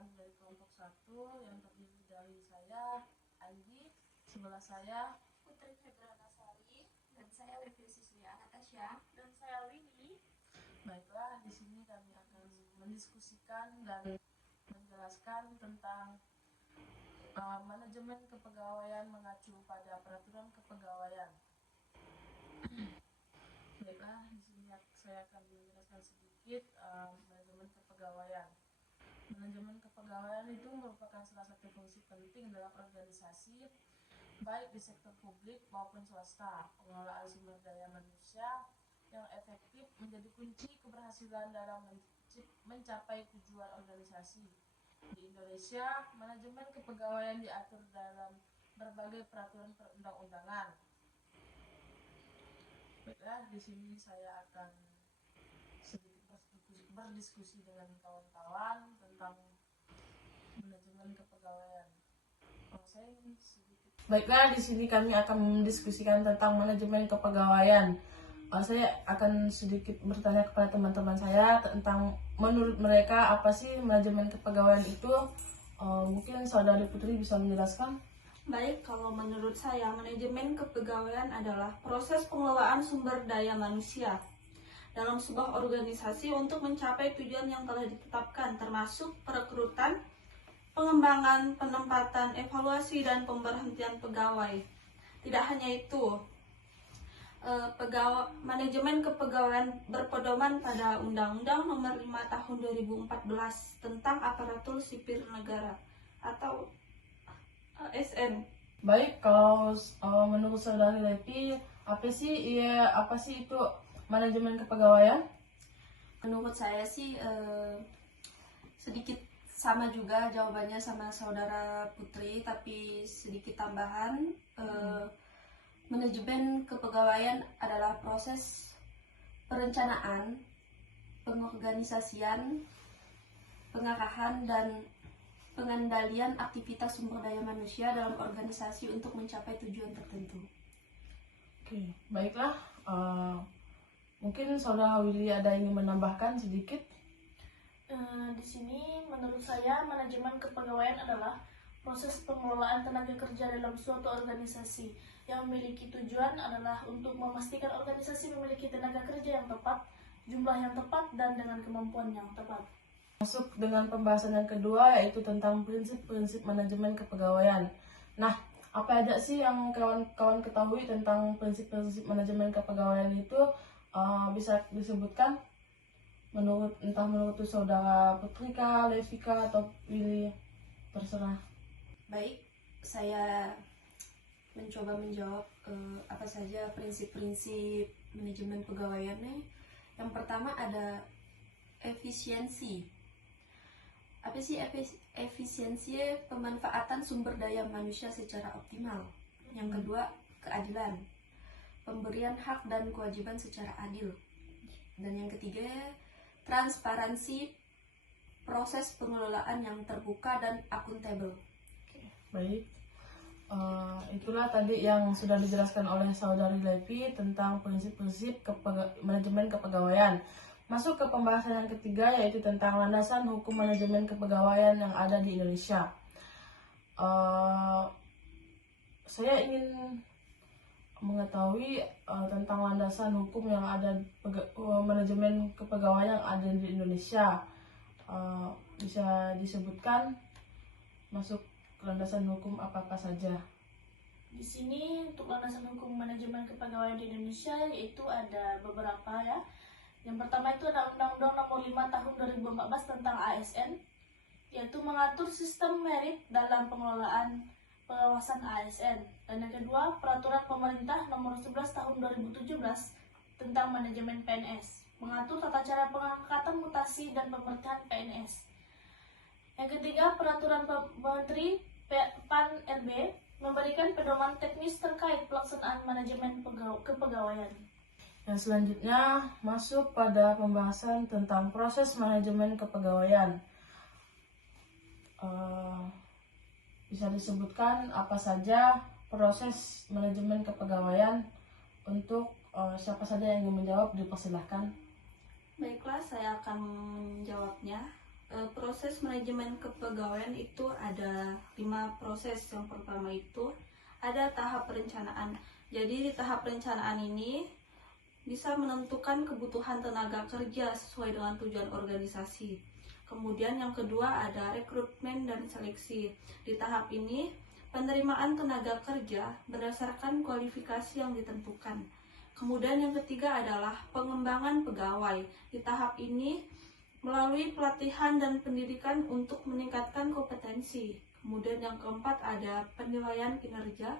akan menjadi kelompok satu yang terdiri dari saya, Andi, sebelah saya, Putri Febrianasari, dan saya Levi Siswia Natasha, dan saya Winnie. Baiklah, di sini kami akan mendiskusikan dan menjelaskan tentang manajemen kepegawaian mengacu pada peraturan kepegawaian. Baiklah, di sini saya akan menjelaskan sedikit manajemen kepegawaian. Manajemen kepegawaian itu merupakan salah satu fungsi penting dalam organisasi, baik di sektor publik maupun swasta. Pengelolaan sumber daya manusia yang efektif menjadi kunci keberhasilan dalam mencapai tujuan organisasi. Di Indonesia, manajemen kepegawaian diatur dalam berbagai peraturan perundang-undangan. Baiklah, di sini saya akan sedikit berdiskusi dengan kawan-kawan tentang manajemen kepegawaian. Baiklah, di sini kami akan mendiskusikan tentang manajemen kepegawaian. Saya akan sedikit bertanya kepada teman-teman saya tentang menurut mereka apa sih manajemen kepegawaian itu. Mungkin Saudari Putri bisa menjelaskan? Baik, kalau menurut saya, manajemen kepegawaian adalah proses pengelolaan sumber daya manusia dalam sebuah organisasi untuk mencapai tujuan yang telah ditetapkan, termasuk perekrutan, pengembangan, penempatan, evaluasi, dan pemberhentian pegawai. Tidak hanya itu, manajemen kepegawaian berpedoman pada Undang-Undang Nomor 5 Tahun 2014 tentang Aparatur Sipil Negara atau ASN. Baik, kalau menurut Saudari Levi, apa sih itu manajemen kepegawaian? Menurut saya sih sedikit sama juga jawabannya sama saudara Putri, tapi sedikit tambahan. Manajemen kepegawaian adalah proses perencanaan, pengorganisasian, pengarahan, dan pengendalian aktivitas sumber daya manusia dalam organisasi untuk mencapai tujuan tertentu. Oke, baiklah. Mungkin Saudara Willy ada ingin menambahkan sedikit? Di sini menurut saya manajemen kepegawaian adalah proses pengelolaan tenaga kerja dalam suatu organisasi yang memiliki tujuan adalah untuk memastikan organisasi memiliki tenaga kerja yang tepat, jumlah yang tepat, dan dengan kemampuan yang tepat. Masuk dengan pembahasan yang kedua, yaitu tentang prinsip-prinsip manajemen kepegawaian. Nah, apa aja sih yang kawan-kawan ketahui tentang prinsip-prinsip manajemen kepegawaian itu? Bisa disebutkan menurut Saudara Putrika, Levika, atau Willy, terserah. Baik, saya mencoba menjawab apa saja prinsip-prinsip manajemen kepegawaiannya. Yang pertama ada efisiensi. Apa sih efisiensi? Pemanfaatan sumber daya manusia secara optimal. Yang kedua, keadilan. Pemberian hak dan kewajiban secara adil. Dan yang ketiga, transparansi, proses pengelolaan yang terbuka dan akuntabel. Baik, itulah tadi yang sudah dijelaskan oleh Saudari Levi tentang prinsip-prinsip manajemen kepegawaian. Masuk ke pembahasan yang ketiga, yaitu tentang landasan hukum manajemen kepegawaian yang ada di Indonesia. Saya ingin mengetahui tentang landasan hukum yang ada manajemen kepegawaian yang ada di Indonesia. Bisa disebutkan masuk landasan hukum apa saja? Di sini untuk landasan hukum manajemen kepegawaian di Indonesia yaitu ada beberapa ya. Yang pertama itu ada Undang-Undang Nomor 5 Tahun 2014 tentang ASN, yaitu mengatur sistem merit dalam pengelolaan pengawasan ASN. Dan yang kedua, Peraturan Pemerintah Nomor 11 Tahun 2017 tentang manajemen PNS, mengatur tata cara pengangkatan, mutasi, dan pemberhentian PNS. Yang ketiga, Peraturan Menteri PAN-RB memberikan pedoman teknis terkait pelaksanaan manajemen kepegawaian. Yang selanjutnya masuk pada pembahasan tentang proses manajemen kepegawaian. Bisa disebutkan apa saja proses manajemen kepegawaian untuk siapa saja yang ingin menjawab, dipersilahkan. Baiklah, saya akan menjawabnya. Proses manajemen kepegawaian itu ada 5 proses. Yang pertama itu ada tahap perencanaan. Jadi di tahap perencanaan ini bisa menentukan kebutuhan tenaga kerja sesuai dengan tujuan organisasi. Kemudian yang kedua ada rekrutmen dan seleksi. Di tahap ini penerimaan tenaga kerja berdasarkan kualifikasi yang ditentukan. Kemudian yang ketiga adalah pengembangan pegawai. Di tahap ini melalui pelatihan dan pendidikan untuk meningkatkan kompetensi. Kemudian yang keempat ada penilaian kinerja,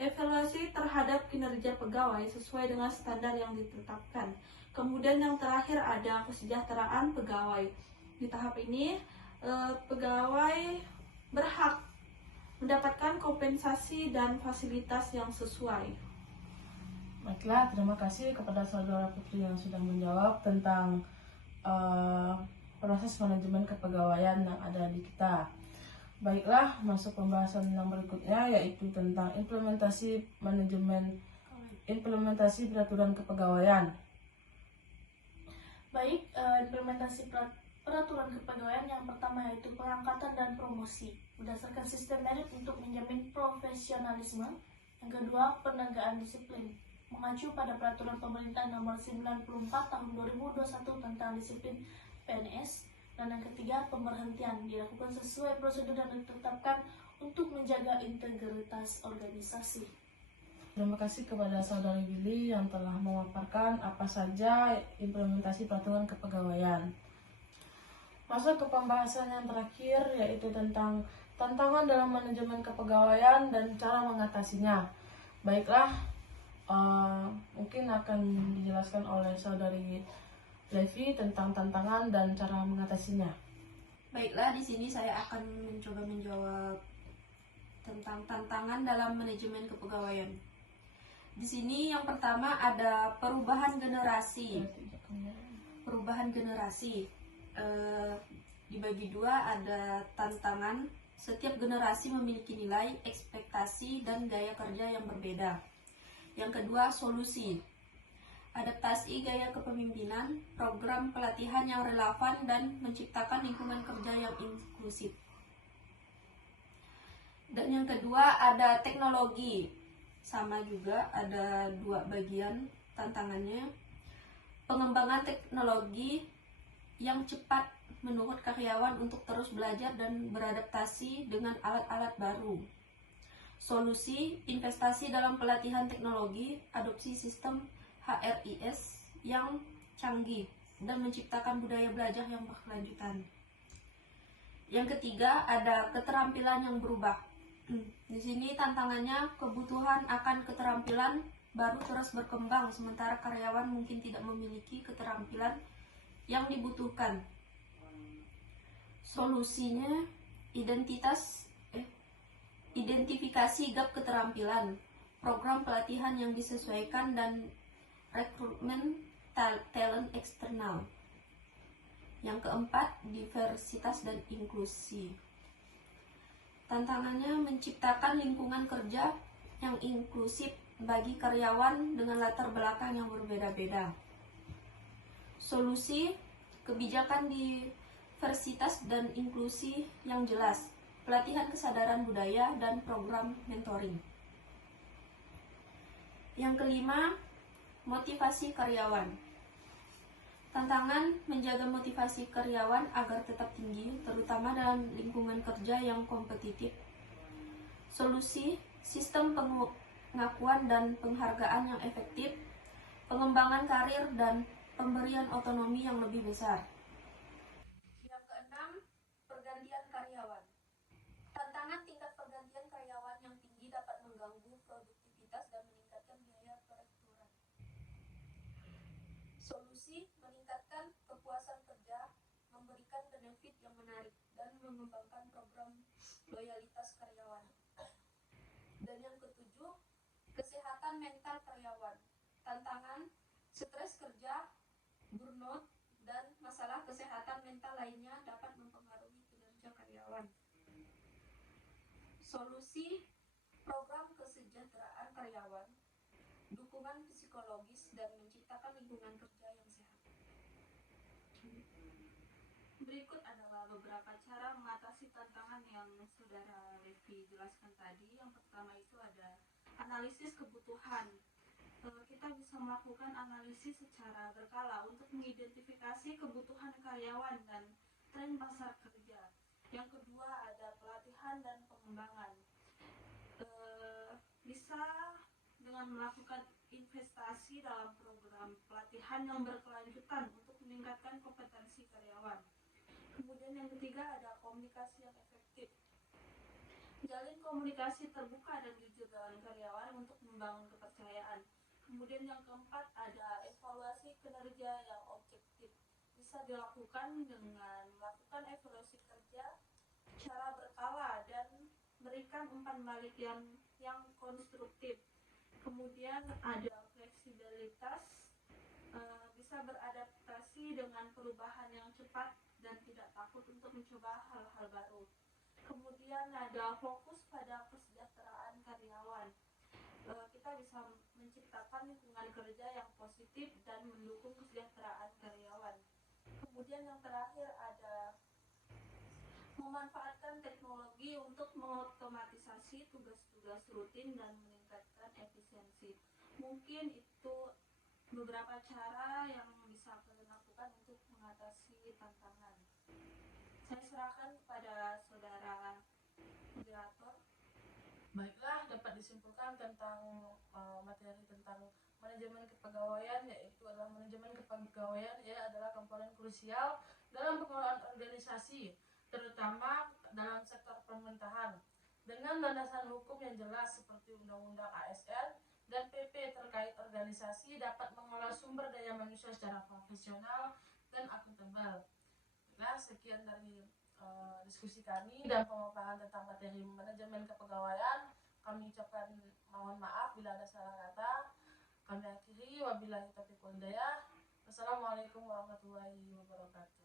evaluasi terhadap kinerja pegawai sesuai dengan standar yang ditetapkan. Kemudian yang terakhir ada kesejahteraan pegawai. Di tahap ini pegawai berhak mendapatkan kompensasi dan fasilitas yang sesuai. Baiklah, terima kasih kepada saudara Putri yang sudah menjawab tentang proses manajemen kepegawaian yang ada di kita. Baiklah, masuk pembahasan yang berikutnya yaitu tentang implementasi peraturan kepegawaian. Baik, implementasi peraturan kepegawaian yang pertama yaitu pengangkatan dan promosi berdasarkan sistem merit untuk menjamin profesionalisme. Yang kedua, penegakan disiplin mengacu pada peraturan pemerintah nomor 94 tahun 2021 tentang disiplin PNS. Dan yang ketiga, pemberhentian dilakukan sesuai prosedur yang ditetapkan untuk menjaga integritas organisasi. Terima kasih kepada saudari Billy yang telah memaparkan apa saja implementasi peraturan kepegawaian. Masuk ke pembahasan yang terakhir yaitu tentang tantangan dalam manajemen kepegawaian dan cara mengatasinya. Baiklah, mungkin akan dijelaskan oleh saudari Levi tentang tantangan dan cara mengatasinya. Baiklah, di sini saya akan mencoba menjawab tentang tantangan dalam manajemen kepegawaian. Di sini yang pertama ada perubahan generasi. Dibagi dua, ada tantangan. Setiap generasi memiliki nilai, ekspektasi, dan gaya kerja yang berbeda. Yang kedua, solusi. Adaptasi gaya kepemimpinan, program pelatihan yang relevan, dan menciptakan lingkungan kerja yang inklusif. Dan yang kedua ada teknologi. Sama juga ada dua bagian tantangannya. Pengembangan teknologi yang cepat menurut karyawan untuk terus belajar dan beradaptasi dengan alat-alat baru. Solusi, investasi dalam pelatihan teknologi, adopsi sistem HRIS yang canggih, dan menciptakan budaya belajar yang berkelanjutan. Yang ketiga, ada keterampilan yang berubah. Di sini tantangannya kebutuhan akan keterampilan baru terus berkembang, sementara karyawan mungkin tidak memiliki keterampilan yang dibutuhkan. Solusinya, identifikasi gap keterampilan, program pelatihan yang disesuaikan, dan rekrutmen talent eksternal. Yang keempat, diversitas dan inklusi. Tantangannya menciptakan lingkungan kerja yang inklusif bagi karyawan dengan latar belakang yang berbeda-beda. Solusi, kebijakan diversitas dan inklusi yang jelas, pelatihan kesadaran budaya, dan program mentoring. Yang kelima, motivasi karyawan. Tantangan menjaga motivasi karyawan agar tetap tinggi, terutama dalam lingkungan kerja yang kompetitif. Solusi, sistem pengakuan dan penghargaan yang efektif, pengembangan karir, dan pemberian otonomi yang lebih besar. Yang keenam, pergantian karyawan. Tantangan tingkat pergantian karyawan yang tinggi dapat mengganggu produktivitas dan meningkatkan biaya perekrutan. Solusi, meningkatkan kepuasan kerja, memberikan benefit yang menarik, dan mengembangkan program loyalitas karyawan. Dan yang ketujuh, kesehatan mental karyawan. Tantangan, stres kerja, burnout, dan masalah kesehatan mental lainnya dapat mempengaruhi kinerja karyawan. Solusi, program kesejahteraan karyawan, dukungan psikologis, dan menciptakan lingkungan kerja yang sehat. Berikut adalah beberapa cara mengatasi tantangan yang Saudara Levi jelaskan tadi. Yang pertama itu ada analisis kebutuhan. Kita bisa melakukan analisis secara berkala untuk mengidentifikasi kebutuhan karyawan dan tren pasar kerja. Yang kedua ada pelatihan dan pengembangan. Bisa dengan melakukan investasi dalam program pelatihan yang berkelanjutan untuk meningkatkan kompetensi karyawan. Kemudian yang ketiga ada komunikasi yang efektif. Jalin komunikasi terbuka dan jujur dengan karyawan untuk membangun kepercayaan. Kemudian yang keempat ada evaluasi kinerja yang objektif. Bisa dilakukan dengan melakukan evaluasi kerja secara berkala dan berikan umpan balik yang konstruktif. Kemudian ada fleksibilitas, bisa beradaptasi dengan perubahan yang cepat dan tidak takut untuk mencoba hal-hal baru. Kemudian ada fokus pada kesejahteraan karyawan. Kita bisa menciptakan lingkungan kerja yang positif dan mendukung kesejahteraan karyawan. Kemudian yang terakhir ada memanfaatkan teknologi untuk mengotomatisasi tugas-tugas rutin dan meningkatkan efisiensi. Mungkin itu beberapa cara yang bisa kalian lakukan untuk mengatasi tantangan. Saya serahkan kepada saudara moderator. Baiklah, dapat disimpulkan tentang materi tentang manajemen kepegawaian, yaitu adalah manajemen kepegawaian adalah komponen krusial dalam pengelolaan organisasi, terutama dalam sektor pemerintahan. Dengan landasan hukum yang jelas seperti Undang-Undang ASN dan PP terkait organisasi dapat mengelola sumber daya manusia secara profesional dan akuntabel. Nah, sekian dari diskusi kami dan pemaparan tentang materi manajemen kepegawaian. Kami ucapkan mohon maaf bila ada salah kata. Kami akhiri, wabillahi taufiq wal hidayah. Wassalamualaikum warahmatullahi wabarakatuh.